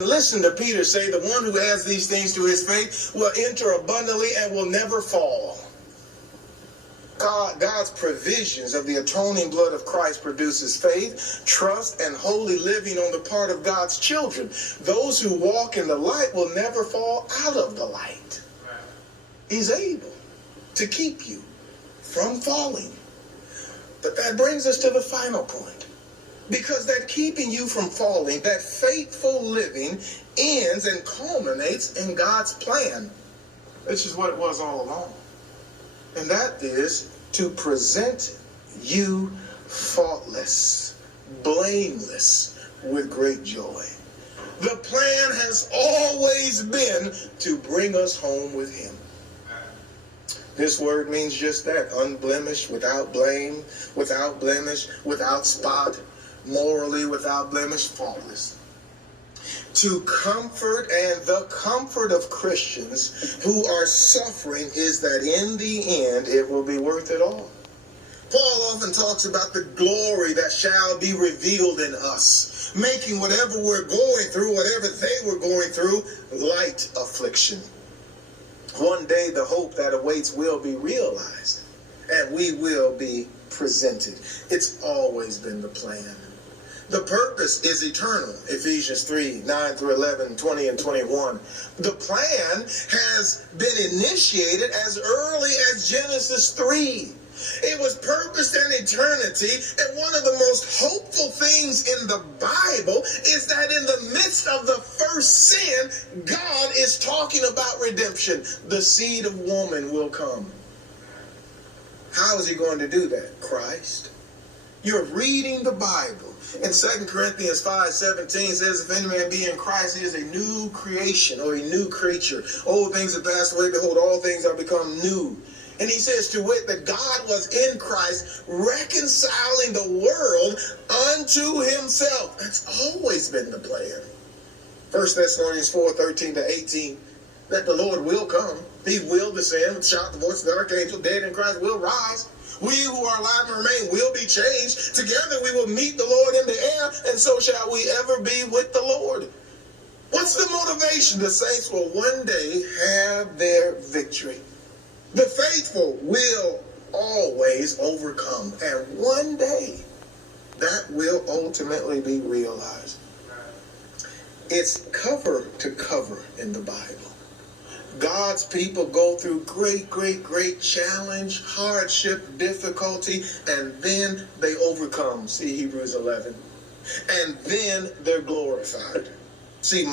Listen to Peter say, the one who adds these things to his faith will enter abundantly and will never fall. God's provisions of the atoning blood of Christ produces faith, trust, and holy living on the part of God's children. Those who walk in the light will never fall out of the light. He's able to keep you from falling. But that brings us to the final point. Because that keeping you from falling, that faithful living ends and culminates in God's plan. This is what it was all along. And that is to present you faultless, blameless, with great joy. The plan has always been to bring us home with Him. This word means just that, unblemished, without blame, without blemish, without spot, morally without blemish, faultless. To comfort, and the comfort of Christians who are suffering is that in the end it will be worth it all. Paul often talks about the glory that shall be revealed in us, making whatever we're going through, whatever they were going through, light affliction. One day the hope that awaits will be realized, and we will be presented. It's always been the plan. The purpose is eternal. Ephesians 3, 9 through 11, 20 and 21. The plan has been initiated as early as Genesis 3. It was purposed in eternity, and one of the most hopeful things in the Bible is that in the midst of the first sin, God is talking about redemption. The seed of woman will come. How is He going to do that? Christ. You're reading the Bible. And 2 Corinthians 5:17 says, if any man be in Christ, he is a new creation or a new creature. Old things have passed away, behold, all things are become new. And he says, to wit, that God was in Christ, reconciling the world unto Himself. That's always been the plan. 1 Thessalonians 4:13 to 18, that the Lord will come. He will descend with shout, the voice of the archangel, dead in Christ will rise. We who are alive and remain will be changed. Together we will meet the Lord in the air, and so shall we ever be with the Lord. What's the motivation? The saints will one day have their victory. The faithful will always overcome, and one day that will ultimately be realized. It's cover to cover in the Bible. God's people go through great challenge, hardship, difficulty, and then they overcome. See Hebrews 11. And then they're glorified. See